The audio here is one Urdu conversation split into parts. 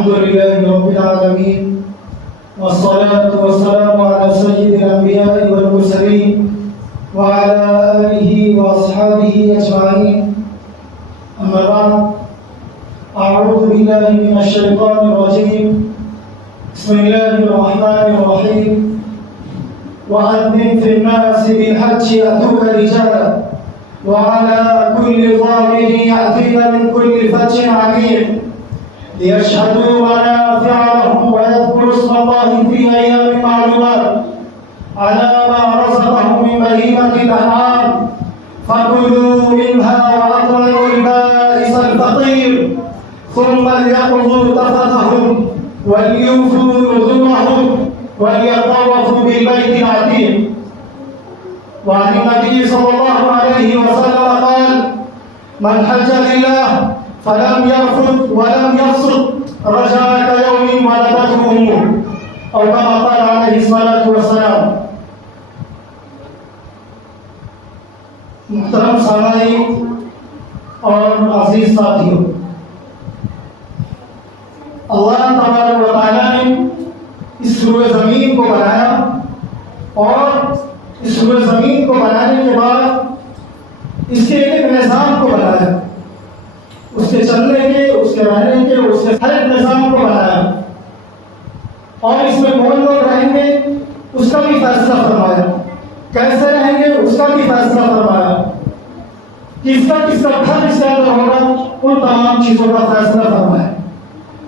الحمد لله رب العالمين والصلاة والسلام على سيد الأنبياء والمرسلين وعلى آله وأصحابه أجمعين. أما بعد، أعوذ بالله من الشيطان الرجيم. بسم الله الرحمن الرحيم. وأذن في الناس بالحج يأتوك رجالا وعلى كل ضامر يأتين من كل فج عميق ليشهدوا منافع لهم ويذكروا اسم الله في أيام معلومات على ما رزقهم من بهيمة الأنعام فكلوا منها وأطعموا البائس الفقير ثم ليقضوا تفثهم وليوفوا نذورهم وليطوفوا بالبيت العتيق. وعن النبي صلى الله عليه وسلم قال: من حج لله فلم يرفث ولم يفسق رجع كيوم ولدته امه، او كما قال عليه الصلاه والسلام. محترم سامعین اور عزیز ساتھیوں، اللہ تبارک و تعالیٰ نے اس روئے زمین کو بنایا اور اس روئے زمین کو بنانے کے بعد اس کے ایک نظام کو بنایا، اس کے چلنے کے، اس کے رہنے کے، اس کے ہر ایک نظام کو بنایا اور اس میں کون لوگ رہیں گے اس کا بھی فیصلہ فرمایا، کیسے رہیں گے اس کا بھی فیصلہ فرمایا، کس کا گھر اس کے اندر ہوگا، ان تمام چیزوں کا فیصلہ فرمایا.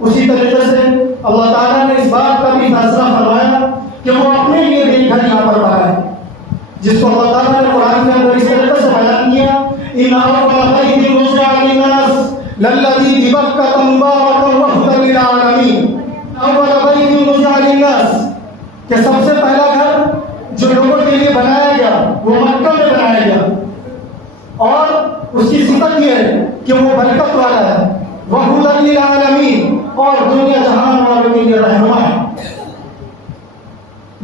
اسی طریقے سے اللہ تعالیٰ نے اس بات کا بھی فیصلہ فرمایا کہ وہ اپنے لیے بھی گھر یہاں پر بنائے، جس کو اللہ تعالیٰ نے قرآن کے اندر اس طریقے سے بیان کیا: ان اول بیت وضع للناس للذی ببکۃ مبارکا وہدی للعالمین. اول بیت وضع للناس کہ سب سے پہلا گھر جو لوگوں کے لیے بنایا گیا وہ مکہ میں بنایا گیا، اور اس کی صفت یہ ہے کہ وہ برکت والا ہے، وہدی للعالمین، اور دنیا جہان والوں کے لیے رہنما ہے.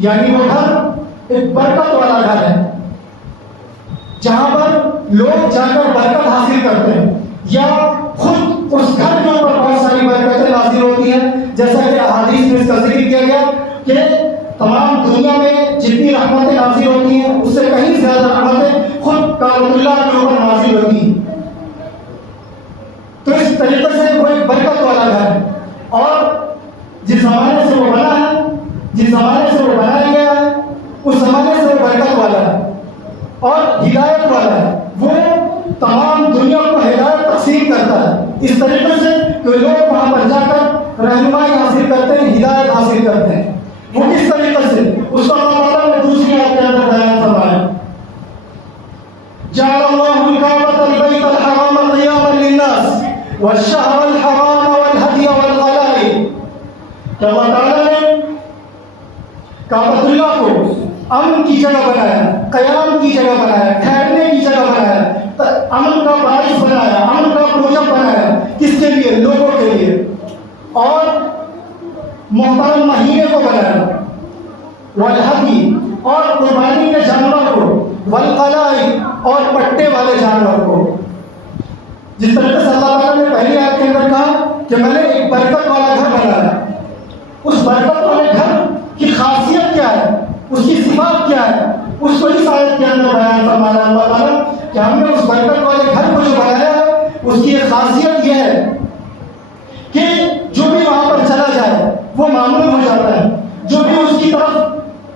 یعنی وہ گھر ایک برکت والا گھر ہے جہاں پر لوگ جا کر برکت حاصل کرتے ہیں، یا خود اس گھر کے اوپر بہت ساری برکتیں نازل ہوتی ہیں، جیسا کہ احادیث میں اس کا ذکر کیا گیا کہ تمام دنیا میں جتنی رحمتیں نازل ہوتی ہیں اس سے کہیں زیادہ رحمتیں خود کعبۃ اللہ کے اوپر نازل ہوتی ہیں. تو اس طریقے سے وہ ایک برکت والا گھر ہے، اور جس زمانے سے وہ بنا ہے، جس زمانے سے وہ بنایا گیا ہے، اس زمانے سے وہ برکت والا ہے اور ہدایت والا ہے. وہ تمام دنیا کو ہدایت تقسیم کرتا ہے اس طریقے سے کہ لوگ وہاں پر جا کر رہنمائی حاصل کرتے ہیں، ہدایت حاصل کرتے ہیں. وہ کس طریقے سے اس کو اللہ تعالیٰ نے دوسری آیت کے اندر بیان فرمایا: جعل اللہ الکعبۃ البیت الحرام قیاما للناس والشہر الحرام والہدی والقلائد. کہ اللہ تعالیٰ نے کعبۃ اللہ کو امن کی جگہ بنایا، قیام کی جگہ بنایا، ٹھہرنے کی جگہ بنایا، امن کا باعث بنایا، امن کا موجب بنایا. کس کے لیے؟ لوگوں کے لیے. اور محترم مہینے کو بنایا، والہدی، اور قربانی کے جانور کو، والقلائد، اور پٹے والے جانور کو. جس طریقے سے اللہ تعالیٰ نے پہلی آیت کے اندر کہا کہ میں نے ایک برکت والا گھر بنایا. اس برکت والے گھر کی خاصیت کیا ہے، اس کی صفات کیا ہے، اس کو اس آیت کے اندر بیان فرمایا اللہ تعالیٰ کہ ہم نے اس برکت والے گھر کو جو بنایا ہے اس کی ایک خاصیت یہ ہے کہ جو بھی وہاں پر چلا جائے وہ معمول ہو جاتا ہے، جو بھی اس کی طرف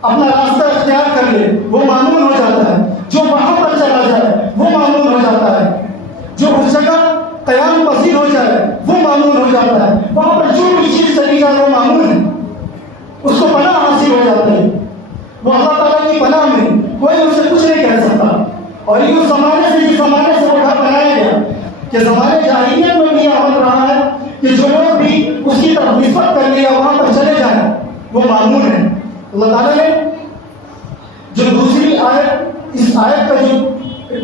اپنا راستہ اختیار کر لے وہ معمول ہو جاتا ہے، جو وہاں پر چلا جائے وہ معمول ہو جاتا ہے، جو اس جگہ قیام پذیر ہو جائے وہ معمول ہو جاتا ہے. وہاں پر جو بھی چیز چلی جائے وہ معمول ہے، اس کو پناہ حاصل ہو جاتا ہے. وہ اللہ تعالیٰ کی پناہ میں کوئی اس سے کچھ نہیں کہہ سکتا. اور یہ اس زمانے سے جس زمانے سے وہ گھر بنایا گیا کہ زمانے جاہلیت میں بھی یہ عمل رہا ہے کہ جو لوگ بھی اس کی طرف نسبت کر لیا وہاں پر چلے جائیں وہ معمول ہے. اللہ تعالیٰ نے جو دوسری آیت، اس آیت کا جو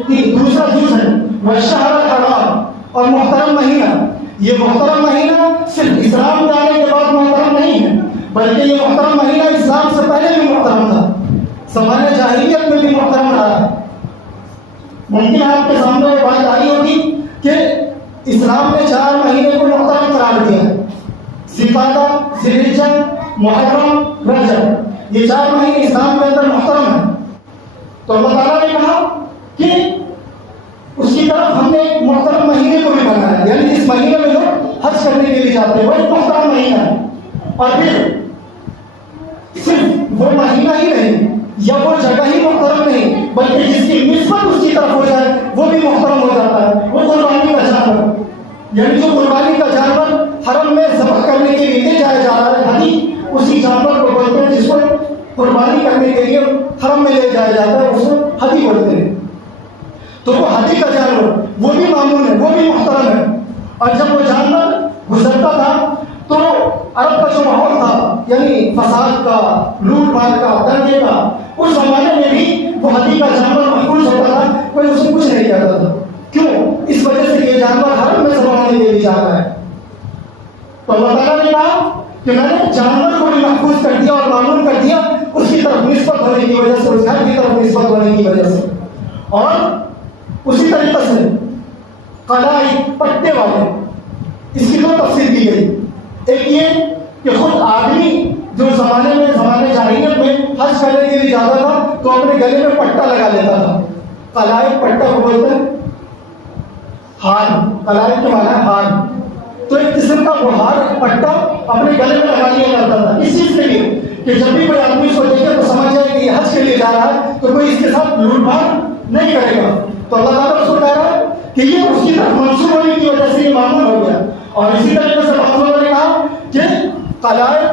دوسرا جز ہے وہ شہر الحرام اور محترم مہینہ. یہ محترم مہینہ صرف اسلام کے آنے کے بعد محترم نہیں ہے، بلکہ یہ محترم مہینہ اسلام سے پہلے بھی محترم تھا، زمانے جاہلیت میں بھی محترم رہا. ممکن آپ کے سامنے بات آئی ہوگی کہ اسلام نے 4 مہینے کو محترم قرار دیا ہے، ذی ذوالقعدہ، ذوالحجہ، محرم، رجب، یہ 4 مہینے اسلام کے اندر محترم ہیں. تو اللہ تعالیٰ نے کہا کہ اس کی طرف ہم نے ایک محترم مہینے کو بھی بنایا، یعنی اس مہینے میں لوگ حج کرنے کے لیے جاتے ہیں، وہ ایک محترم مہینہ ہے. اور پھر صرف وہ مہینہ ہی نہیں یا وہ جگہ ہی محترم نہیں، بلکہ جس کی نسبت اس کی طرف ہو جائے وہ بھی محترم ہو جاتا ہے. وہ قربانی کا جانور، یعنی جو قربانی کا جانور حرم میں ذبح کرنے کے لیے لے جایا جا رہا ہے، ہدی اسی جانور کو بولتے ہیں جس کو قربانی کرنے کے لیے حرم میں لے جایا جاتا ہے، اس کو ہدی بولتے ہیں. تو وہ ہدی کا جانور وہ بھی معمول ہے، وہ بھی محترم ہے. اور جب وہ جانور گزرتا تھا تو عرب کا جو ماحول تھا، یعنی فساد کا، لوٹ مار کا، دنگے کا، اس زمانے میں بھی وہ ہدی کا جانور محفوظ ہوتا تھا، کوئی اس کو کچھ نہیں کہتا تھا. کیوں؟ اس وجہ سے یہ جانور حرم میں ذبح ہونے کے لیے جا رہا ہے. تو اللہ تعالیٰ نے کہا کہ میں نے جانور کو بھی محفوظ کر دیا اور معمول کر دیا اس کی طرف نسبت ہونے کی وجہ سے، اس گھر کی طرف نسبت ہونے کی وجہ سے. اور اسی طریقے سے قلائی، پٹے والے، اس کی 2 تفسیر کی گئی. ایک یہ کہ خود آدمی جو زمانے جاہلیت میں حج کرنے کے لیے جاتا تھا تو اپنے گلے میں پٹا لگا لیتا تھا. قلائی پٹا کو بولتے ہیں ہار، قلائی کے معنی ہے ہار. تو ایک قسم کا وہ ہار پٹا اپنے گلے میں لگا لیا کرتا تھا، اس چیز کے لیے کہ جب بھی کوئی آدمی اس کو دیکھے تو سمجھ جائے کہ یہ حج کے لیے جا رہا ہے تو کوئی اس کے ساتھ لوٹ مار نہیں کرے گا. تو اللہ تعالیٰ اس کو کہہ رہا ہے کہ یہ اس کی طرف منسوخ ہونے کی وجہ سے یہ معمول ہو گیا. اور اسی طریقے سے بہت نے کہا کہ قلائے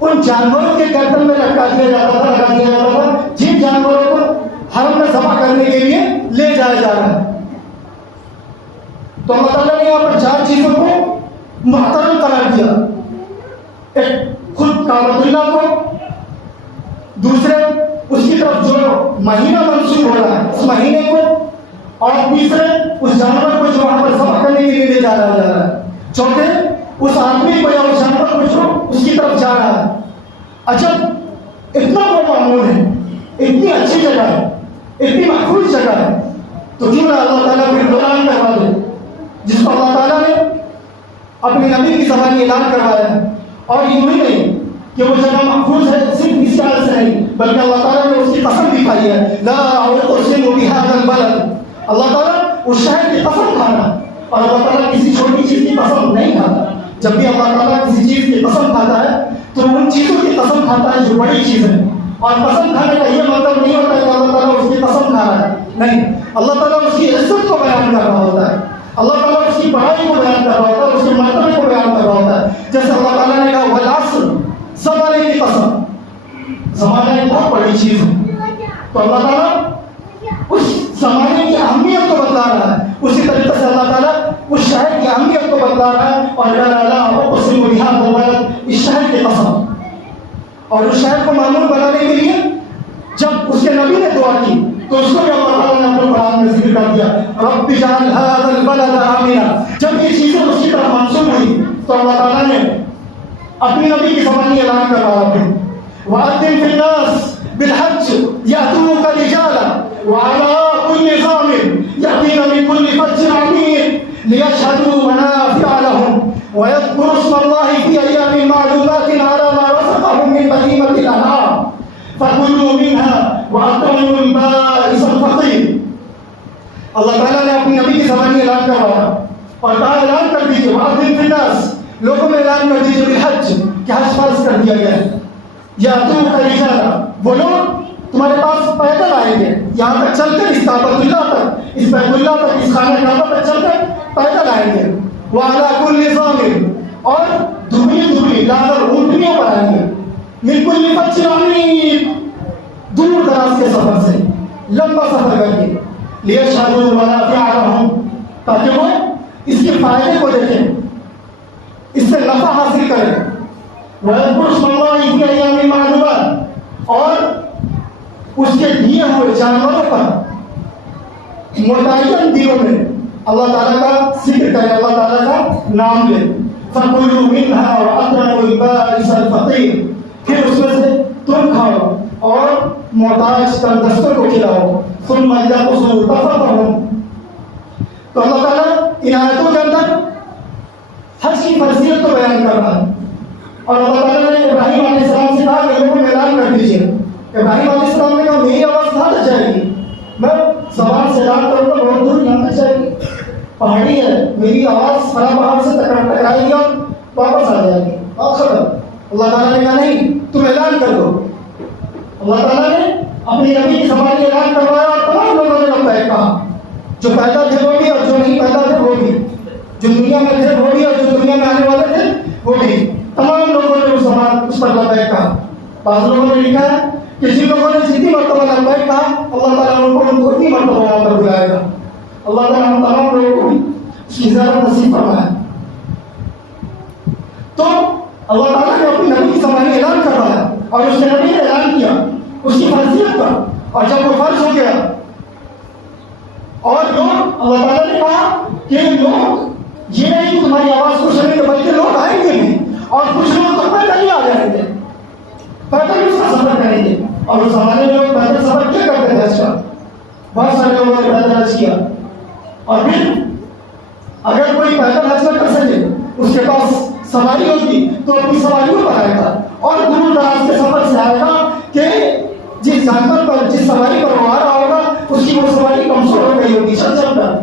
ان جانوروں کے گردن میں لٹکا دیا جاتا تھا جن جانوروں کو حرم میں ذبح کرنے کے لیے لے جایا جا رہا ہے. تو اللہ تعالیٰ نے یہاں پر 4 چیزوں کو محترم قرار دیا. ایک خود کعبۃ اللہ کو، دوسرے اس کی طرف جو مہینہ منسوخ ہو رہا ہے اس مہینے کو، اور تیسرے اس جانور کو جو وہاں پر ذبح کرنے کے لیے لے جا رہا ہے، چوتھے اس آدمی کو یا اس جانور کو جو اس کی طرف جا رہا ہے. عجب، اتنا وہ معمول ہے، اتنی اچھی جگہ ہے، اتنی محفوظ جگہ ہے، تو کیوں نہ اللہ تعالیٰ پھر اعلان کروا دے جس کو اللہ تعالیٰ نے اپنے نبی کی زبان اعلان کروایا ہے. اور یوں ہی نہیں کہ وہ جگہ محفوظ ہے صرف اس حال سے نہیں، بلکہ اللہ تعالیٰ نے اس کی قسم بھی کھائی ہے، لا اقسم بهذا البلد. اللہ تعالیٰ اس شہر کی قسم کھانا، اور اللہ تعالیٰ کسی چھوٹی چیز کی قسم نہیں کھاتا. جب بھی اللہ تعالیٰ کسی چیز کی قسم کھاتا ہے تو ان چیزوں کی قسم کھاتا ہے جو بڑی چیز ہے. اور قسم کھانے کا یہ مطلب نہیں ہوتا کہ اللہ تعالیٰ اس کی قسم کھا رہا ہے، نہیں، اللہ تعالیٰ اس کی عزت کو بیان کر رہا ہوتا ہے، اللہ تعالیٰ اس کی بڑائی کو بیان کر رہا ہوتا ہے، اس کے مرتبے کو بیان کر رہا ہوتا ہے. جیسے اللہ تعالیٰ نے کہا والعصر، زمانے کی قسم، زمانہ ایک بہت بڑی چیز ہے. تو اللہ تعالیٰ اس زمانے کی اہمیت کو بتلا رہا ہے، اسی طریقے سے اللہ تعالیٰ اس شہر کی اہمیت کو بتلا رہا ہے. اور اقسم بهذا البلد، اس شہر کی قسم. اور اس شہر کو معمول بنانے کے لیے جب اس کے نبی نے دعا کی تو اس کو بھی اللہ تعالیٰ نے اپنے قرآن میں ذکر کر دیا، رب اجعل هذا البلد آمنا. جب یہ چیزیں اس کی طرف منسوخ ہوئی تو اللہ تعالیٰ نے اپنی نبی کی زبانی اعلان کروایا تھا، وَأَذِّن فِي النَّاسِ بِالْحَجِّ يَأْتُوكَ رِجَالًا وَعَلَىٰ كُلِّ ضَامِرٍ يَأْتِينَ مِنْ كُلِّ فَجٍّ عَمِيقٍ لِيَشْهَدُوا مَنَافِعَ لَهُمْ وَيَذْكُرُوا اسْمَ اللَّهِ فِي أَيَّامٍ مَّعْلُومَاتٍ عَلَىٰ مَا رَزَقَهُم مِّن بَهِيمَةِ الْأَنْعَامِ فَكُلُوا مِنْهَا وَأَطْعِمُوا الْبَائِسَ الْفَقِيرَ. اللہ تعالیٰ نے اپنی نبی کی زبانی اعلان کروایا اور کہا اعلان کر دیجیے وَأَذِّن فِي النَّاسِ، لوگوں میں اعلان کر دیجیے بالحج کہ حج فرض کر دیا گیا ہے. یاتوک رجالا، وہ لوگ تمہارے پاس پیدل آئیں گے، یہاں تک چل کر اس کعبۃ اللہ تک، اس بیت اللہ تک، اس خانہ کعبہ تک چل کر پیدل آئیں گے. وعلی کل ضامر، اور دبلی دبلی لاغر اونٹنیوں پر آئیں گے. من کل فج عمیق، دور دراز کے سفر سے، لمبا سفر کر کے. لیشہدوا منافع لہم، تاکہ وہ اس کے فائدے کو دیکھیں، اس سے نفع حاصل کریں. وَيَذْكُرُوا اسْمَ اللَّهِ فِي أَيَّامٍ مَّعْلُومَاتٍ، اور اس کے دیے ہوئے جانوروں پر متعین دنوں میں اللہ تعالیٰ کا ذکر کریں، اللہ تعالیٰ کا نام لیں. فَكُلُوا مِنْهَا وَأَطْعِمُوا الْبَائِسَ الْفَقِيرَ، پھر اس میں سے تم کھاؤ اور محتاج تنگدستوں کو کھلاؤ. ثُمَّ لْيَقْضُوا تَفَثَهُمْ. تو اللہ تعالیٰ ان آیتوں کے اندر حج کی فرضیت کو بیان کر رہا ہے. اور اللہ تعالیٰ نے ابراہیم علیہ السلام سے کہا کہ لوگوں میں اعلان کر دیجیے. ابراہیم علیہ السلام نے کہا میری آواز کہاں تک جائے گی, میں زبان سے اعلان کروں گا بہت دور یہاں تک جائے گی, پہاڑی ہے, میری آواز فلاں پہاڑ سے ٹکرائے گی اور واپس آ جائے گی. آخر اللہ تعالیٰ نے کہا نہیں, تم اعلان کر دو. اللہ تعالیٰ نے اپنی نبی کی زبان سے اعلان کروایا اور تمام لوگوں نے لبیک کہا, جو پیدا تھے وہ بھی اور جو نہیں پیدا تھے وہ بھی, جو دنیا میں تھے وہ بھی اور جو دنیا میں آنے والے تھے وہ بھی, تمام لوگوں نے اس پر لبیک کہا. بعض لوگوں نے لکھا ہے کہ جن لوگوں نے جتنی مرتبہ لبیک کہا اللہ تعالیٰ ان کو اتنی مرتبہ وہاں پر بلائے گا. اللہ تعالیٰ ہم تمام لوگوں کو اس کی زیارت نصیب فرمائے. تو اللہ تعالیٰ نے اپنی نبی کی زبان سے اعلان کروایا اور اس نے نبی نے اعلان کیا اس کی فرضیت کا, اور جب وہ فرض ہو گیا اور لوگ, اللہ تعالیٰ نے کہا کہ لوگ یہ نہیں کہ تمہاری آواز کو سنیں گے بلکہ لوگ آئیں گے بھی, اور کچھ لوگ تو پیدل ہی آ جائیں گے, پیدل اس کا سفر کریں گے. اور اس زمانے میں لوگ پیدل سفر کیا کرتے تھے, اس کا بہت سارے لوگوں نے پیدل حج کیا. اور پھر اگر کوئی پیدل حج نہ کر سکے اس کے پاس سواری ہوتی تو اپنی سواریوں پر آئے گا اور دور دراز کے سفر سے آئے گا کہ جس جانور پر, جس سواری پر وہ آ رہا ہوگا اس کی وہ سواری کمزور ہو گئی ہوگی, چل چل کر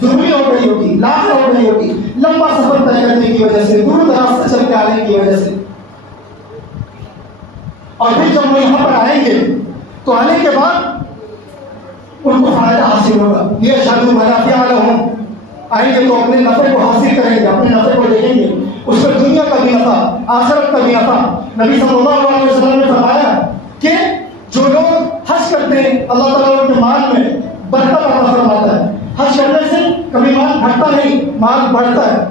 دبلی ہو گئی ہوگی, لاغر ہو گئی ہوگی, لمبا سفر طے کرنے کی وجہ سے, دور دراز سے چل کے آنے کی وجہ سے. اور پھر جب وہ یہاں پر آئیں گے تو آنے کے بعد ان کو فائدہ حاصل ہوگا. یہ شادو منافع لہم, آئیں گے تو اپنے نفع کو حاصل کریں گے, اپنے نفع کو دیکھیں گے, اس پر دنیا کا بھی نفع, آخرت کا بھی نفع. نبی صلی اللہ علیہ وسلم نے فرمایا کہ جو لوگ حج کرتے ہیں اللہ تعالیٰ ان کے مال میں برکت عطا فرماتا ہے. حج کرنے سے کبھی مال گھٹتا نہیں, مال بڑھتا ہے.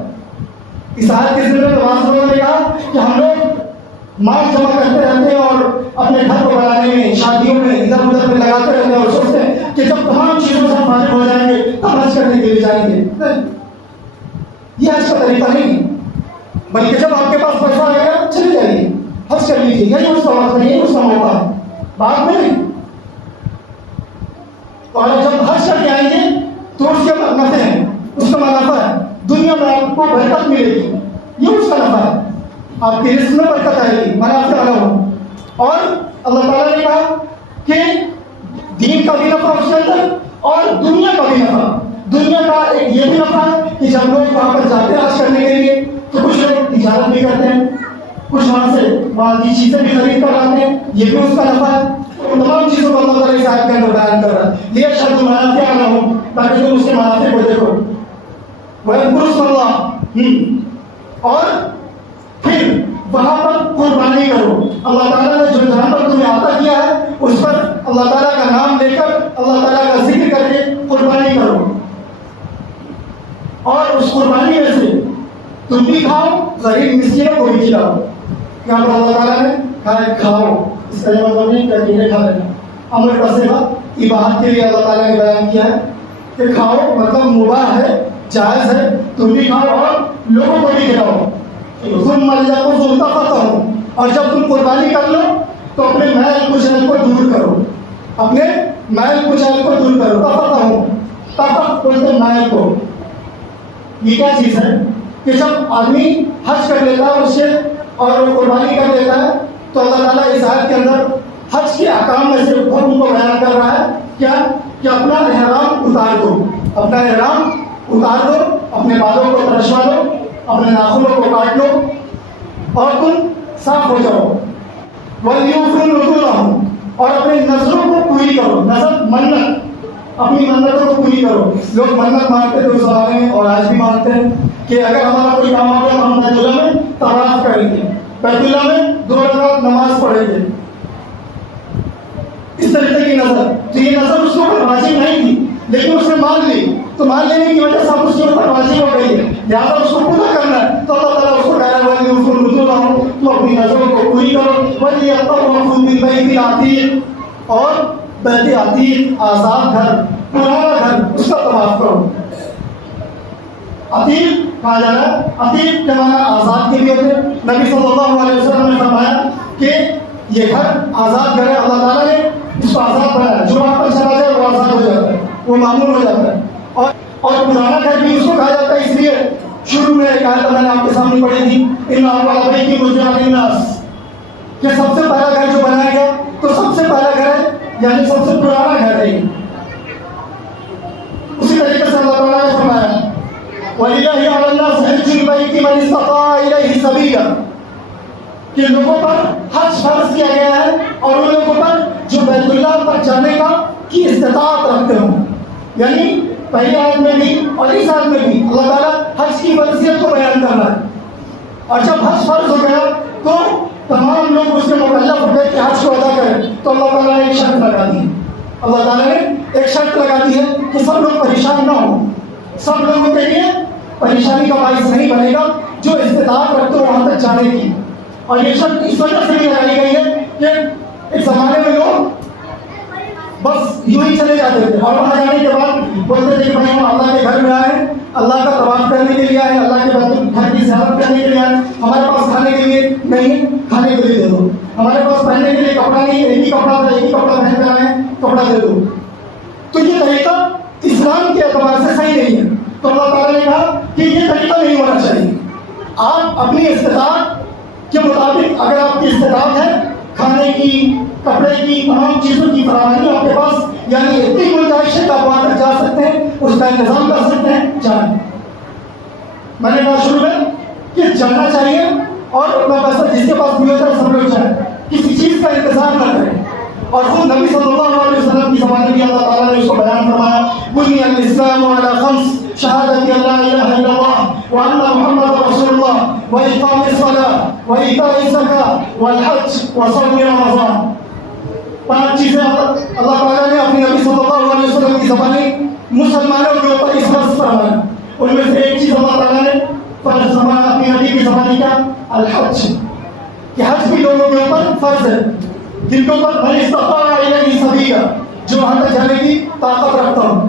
اس آیت کے ذریعے میں بعض لوگوں نے کہا کہ ہم لوگ مال جمع کرتے رہتے ہیں اور اپنے گھر کو بنانے میں, شادیوں میں, ادھر ادھر میں لگاتے رہتے ہیں اور سوچتے ہیں کہ جب تمام چیزوں سے ہم فارغ ہو جائیں گے تب حج کرنے کے لیے جائیں گے. یہ حج کا طریقہ نہیں, بلکہ جب آپ کے پاس پیسہ آئے گا چلے جائیے, حج کر لیجیے, یہی اس کا وقت ہے, یہی اس کا موقع ہے, بعد میں نہیں. اور جب حج کر کے آئیں گے تو اس کے نفع ہے, اس کا منافع ہے, دنیا میں آپ کو برکت ملے گی, یہ اس کا نفع ہے, آپ کے رزق میں برکت آئے گی, منافع والا ہو. اور اللہ تعالیٰ نے کہا کہ دین کا بھی نفع اس کے اندر اور دنیا کا بھی نفع. دنیا کا ایک یہ بھی نفع ہے کہ جب لوگ وہاں پر جاتے ہیں حج کرنے کے لیے تو کچھ لوگ تجارت بھی کرتے ہیں, کچھ وہاں سے مالی چیزیں بھی خرید کر لاتے ہیں, یہ بھی اس کا نفع ہے. تمام چیزوں کو اللہ تعالیٰ اس آیت کے اندر بیان کر رہا ہے. یہ شرط منافع لہم, تاکہ تم اس کے منافع کو دیکھو. وَيَذْكُرُوا اسْمَ اللَّهِ, اور پھر وہاں پر قربانی کرو. اللہ تعالیٰ نے جو جانور تمہیں عطا کیا ہے اس پر اللہ تعالیٰ کا نام لے کر, اللہ تعالیٰ کا ذکر کر کے قربانی کرو. اور اس قربانی میں سے تم بھی کھاؤ, غریب مسکینوں کو بھی کھلاؤ. یہاں پر اللہ تعالیٰ نے کہا کھاؤ, اس کا یہ مطلب نہیں کہ اکیلے کھا لینا. امر کا صیغہ اباحت کے لیے اللہ تعالیٰ نے بیان کیا ہے کہ کھاؤ, مطلب مباح ہے, جائز ہے, تم بھی کھاؤ اور لوگوں کو بھی کھلاؤ. ثم ليقضوا تفثهم, اور جب تم قربانی کر لو تو اپنے میل کچیل کو دور کرو, اپنے میل کچیل کو دور کرو. تفثهم, تفث بولتے ہیں میل کو. یہ کیا چیز ہے کہ جب آدمی حج کر لیتا ہے اس سے اور وہ قربانی کر لیتا ہے تو اللہ تعالیٰ اس آیت کے اندر حج کے احکام میں سے حکم کو بیان کر رہا ہے. کیا کہ اپنا احرام اتار دو, اپنا احرام اتار دو, اپنے بالوں کو ترشوا لو, اپنے ناخنوں کو کاٹ لو اور تم صاف ہو جاؤ. وَلْيُوفُوا نُذُورَهُمْ, اور اپنے نظروں کو پوری کرو. نظر منت, اپنی منتوں کو پوری کرو. لوگ منت مانگتے تھے اس زمانے میں اور آج بھی مانگتے ہیں کہ اگر ہمارا کوئی کام آ گیا ہم بیت اللہ میں طواف کریں گے, بیت اللہ میں 2 رکعت نماز پڑھیں گے. اس طریقے کی نظر, تو یہ نظر اس کے اوپر واجب نہیں تھی لیکن اس نے مان لی, تو مان لینے کی وجہ سے اب اس کے اوپر واجب ہو گئی ہے, لہٰذا اس کو پورا کرنا ہے. تو اللہ تعالیٰ اس کو کہہ رہا ہے وَلْيُوفُوا نُذُورَهُمْ, تو اپنی نظروں کو پوری کرو. وَلْيَطَّوَّفُوا بِالْبَيْتِ الْعَتِيقِ, اور بیت عتیق, آزاد گھر, پرانا گھر, اس کا طواف کرو. عتیق کہا جا رہا ہے, عتیق کے معنی آزاد کے لیے ہوتے. نبی صلی اللہ علیہ وسلم نے فرمایا کہ یہ گھر آزاد گھر ہے, اللہ تعالیٰ نے اس کو آزاد بنایا, جو وہاں پر چلا جائے وہ آزاد ہو جاتا ہے, وہ معمول ہو جاتا ہے. اور پرانا گھر بھی اس کو کہا جاتا ہے اس لیے شروع شروع میں ایک آیت میں نے آپ کے سامنے پڑھی تھی، ان اول بیت وضع للناس، کہ سب سے پہلا گھر جو بنایا گیا تو سب سے پہلا گھر ہے، یعنی سب سے پرانا گھر ہے۔ اسی طریقے سے اللہ تعالیٰ نے فرمایا وَلِلَّهِ عَلَى النَّاسِ حِجُّ الْبَيْتِ مَنِ اسْتَطَاعَ إِلَيْهِ سَبِيلًا، کہ لوگوں پر حج فرض کیا گیا ہے اور ان لوگوں پر جو بیت اللہ پر جانے کا کی استطاعت رکھتے ہوں۔ یعنی پہلی آیت میں بھی اور اس آیت میں بھی اللہ تعالیٰ حج کی فرضیت کو بیان کر رہا ہے، اور جب حج فرض ہو گیا تو تمام لوگ اس کے مکلف ہو گئے کہ حج کو ادا کریں، تو اللہ تعالیٰ نے ایک شرط لگا دی، اللہ تعالیٰ نے ایک شرط لگا دی ہے کہ سب لوگ پریشان نہ ہوں، سب لوگوں کے لیے پریشانی کا باعث نہیں بنے گا جو استطاعت رکھتے ہو وہاں تک جانے کی۔ اور یہ شرط اس وجہ سے بھی لگائی گئی ہے کہ ایک زمانے میں لوگ بس یوں ہی چلے جاتے تھے اور وہاں جانے کے بعد بولتے تھے کہ بھائی ہم اللہ کے گھر میں آئے، اللہ کا طواف کرنے کے لیے آئے، اللہ کے گھر کی زیارت کرنے کے لیے آئے، ہمارے پاس کھانے کے لیے نہیں، کھانے کے لیے دے دو، ہمارے پاس پہننے کے لیے کپڑا نہیں، ایک ہی کپڑا تھا، ایک ہی کپڑا پہن کر آئے، کپڑا دے دو۔ تو یہ طریقہ اسلام کے اعتبار سے صحیح نہیں ہے، تو اللہ تعالیٰ نے کہا کہ یہ طریقہ نہیں ہونا چاہیے۔ آپ اپنی استطاعت کے مطابق، اگر آپ کی استطاعت ہے کھانے کی، کپڑے کی، تمام چیزوں کی فراہمی آپ کے پاس، یعنی اتنی گنجائش ہے کہ آپ وہاں تک جا سکتے ہیں، اس کا انتظام کر سکتے ہیں، جائیں۔ میں نے کہا شروع میں کہ جانا چاہیے اور اپنا پیسہ جس کے پاس بھی ہوتا ہے سب لوگ جائیں، کسی چیز کا انتظار نہ کریں۔ اور خود نبی صلی اللہ علیہ وسلم کی زبان میں اللہ تعالیٰ نے اس کو بیان فرمایا بنی الاسلام علی خمس شہادت ان لا الہ الا اللہ وان محمد رسول اللہ واقام الصلاۃ وایتاء الزکاۃ والحج وصوم رمضان۔ 5 چیزیں اللہ تعالیٰ نے اپنے نبی صلی اللہ علیہ وسلم کی زبان میں مسلمانوں کے اوپر اس فرض فرمایا۔ ان میں سے ایک چیز اللہ تعالیٰ نے فرض فرمایا اپنی نبی کی زبان کا الحج، کہ حج بھی لوگوں کے اوپر فرض ہے، جن کے اوپر من استطاع الیہ سبیلا، جو وہاں تک جانے کی طاقت رکھتا ہوں۔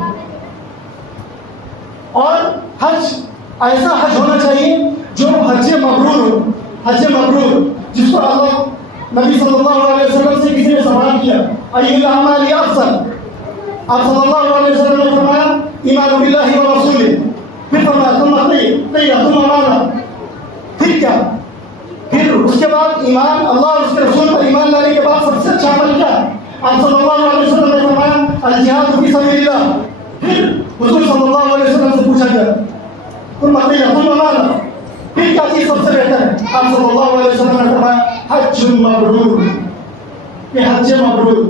اور حج ایسا حج ہونا چاہیے جو حج مبرور ہو، حج مبرور جس پر اللہ نبی صلی اللہ علیہ وسلم سے کسی نے سوال کیا ای الاعمال افضل، آپ صلی اللہ علیہ وسلم نے فرمایا ایمان باللہ ورسولہ، پھر فرمایا ثم طیع ثم ماذا، پھر کیا، پھر اس کے بعد ایمان اللہ اور اس کے رسول پر ایمان لانے کے بعد سب سے اچھا عمل کیا ہے؟ آپ صلی اللہ علیہ وسلم نے فرمایا الجہاد فی سبیل اللہ۔ پھر حضور صلی اللہ علیہ وسلم سے پوچھا گیا ثم طیع ثم ماذا، پھر کیا چیز سب سے بہتر ہے؟ آپ صلی اللہ علیہ وسلم نے فرمایا حج مبرور، کہ حج مبرور،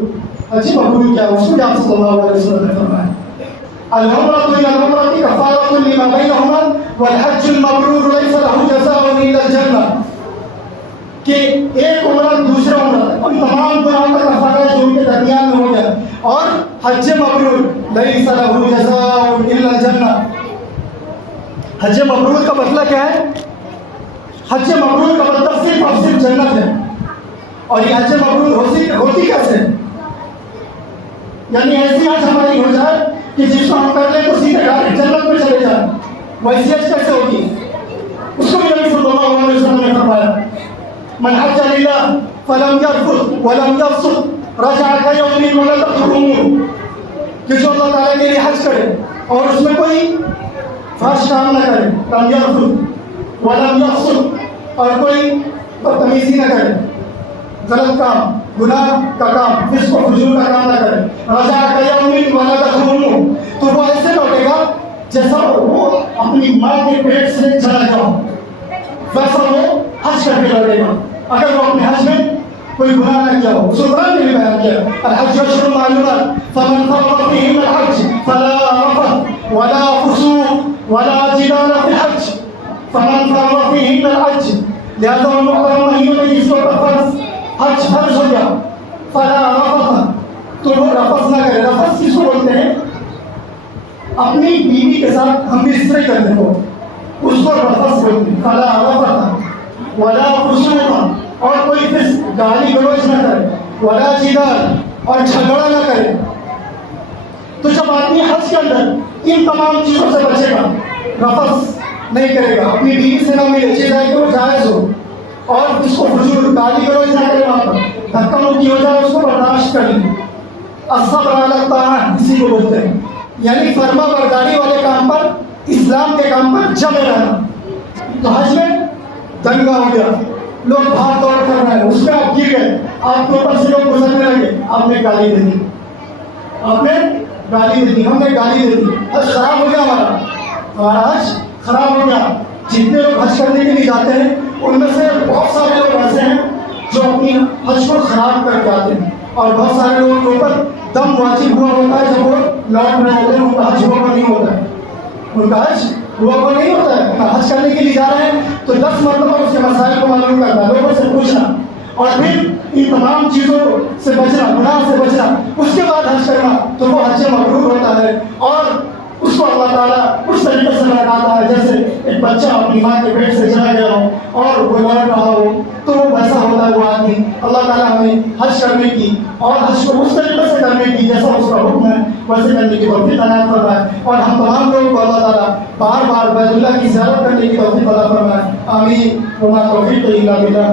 حج مبرور کیا اس کو آپ صلی اللہ علیہ وسلم نے فرمایا العمرۃ الی العمرۃ کفارۃ لما بینہما والحج المبرور لیس له جزاء الا الجنہ، کہ ایک عمرہ دوسرا عمرہ ان تمام گناہوں کا کفارہ جو ان کے درمیان میں ہو گیا، اور حج مبرور لیس له جزاء الا الجنہ۔ حج مبرور کا مطلب کیا ہے؟ حج مبرور کا مطلب صرف اور صرف جنت ہے۔ اور یہ حج مبرور ہوتی کیسے؟ یعنی ایسی حج ہماری ہو جائے کہ جس کو ہم کر لیں تو سیدھے ڈائریکٹ جنت میں چلے جائیں، ویسی حج کیسے ہوگی؟ اس کو بھی نبی صلی اللہ علیہ وسلم نے فرمایا من حج للہ فلم یرفث ولم یفسق رجع کیوم ولدتہ امہ، کہ جو اللہ تعالیٰ کے لیے حج کرے اور اس میں کوئی فحش کام نہ کرے، لم یرفث ولم یفسق، اور کوئی بدتمیزی نہ کرے، غلط کام، گناہ کا کام، فسق و فجور کا کام نہ کرے، رجع کیوم ولدتہ امہ، تو وہ ایسے لوٹے گا جیسا وہ اپنی ماں کے پیٹ سے چلا گیا، ویسا وہ حج کر کے لوٹے گا اگر وہ اپنے حج میں کوئی گناہ نہ کیا ہو۔ قرآن نے بھی بیان کیا الحج اشہر معلومات فمن فرض فیہن الحج فلا رفث ولا فسوق ولا جدال فی الحج فمن فرض فیہن الحج، لہذا ان محرم مہینوں میں جس کو فرض حج فرض ہو گیا فلا رفث، تو وہ رفث نہ کرے۔ رفث کس کو بولتے ہیں؟ اپنی بیوی کے ساتھ ہم بستری کرنے کو، اس کو رفث بولتے ہیں۔ فلا رفث ولا فسوق، اور کوئی فسق، گالی گلوچ نہ کرے، ولا جدال، اور جھگڑا نہ کرے۔ تو جب آدمی حج کے اندر ان تمام چیزوں سے بچے گا، رفث نہیں کرے گا، اپنی بیوی سے نہ ملے، چیز ہے کہ وہ جائز ہو، اور اس کو فضول گالی گلوچ نہ کرے، وہاں پر دھکا مکی ہو جائے اس کو برداشت کر لیں، الصبر علی الطاعات اسی کو بولتے ہیں، یعنی فرما برداری والے کام پر، اسلام کے کام پر جمے رہنا، تو حج میں دنگا ہو گیا، لوگ بھاگ دوڑ کر رہے ہیں، اس میں آپ گر گئے، آپ کے اوپر سے لوگ گزرنے لگے، آپ نے گالی دے دی، آپ نے گالی دے دی، ہم نے گالی دے دی، حج خراب ہو گیا ہمارا حج خراب ہو گیا۔ جتنے لوگ حج کرنے کے لیے جاتے ہیں ان میں سے بہت سارے لوگ ایسے ہیں جو اپنی حج کو خراب کر کے آتے ہیں، اور بہت سارے لوگوں کے اوپر دم واجب ہوا ہوتا ہے جب وہ لوٹ رہے ہوتے ہیں، ان کا حج ہوا نہیں ہوتا ہے، ان کا حج ہوا نہیں ہوتا ہے۔ حج کرنے کے لیے جا رہے ہیں تو 10 مرتبہ اس کے مسائل کو معلوم کرنا، لوگوں سے پوچھنا، اور پھر ان تمام چیزوں سے بچنا، گناہ سے بچنا، اس کے بعد حج کرنا، تو وہ حج مبرور ہوتا ہے، اور اس کو اللہ تعالیٰ اس طریقے سے لگاتا ہے جیسے ایک بچہ اپنی ماں کے پیٹ سے چلا گیا ہو اور وہ لوٹ رہا ہو، تو وہ ویسا ہوتا ہے وہ آدمی۔ اللہ تعالیٰ ہمیں حج کرنے کی اور حج کو اس طریقے سے کرنے کی جیسا اس کا حکم ہے ویسے کرنے کی توفیق عنایت فرمائے، اور ہم تمام لوگوں کو اللہ تعالیٰ بار بار بیت اللہ کی زیارت کرنے کی توفیق عطا فرمائے، آمین۔ وما توفیق الا باللہ۔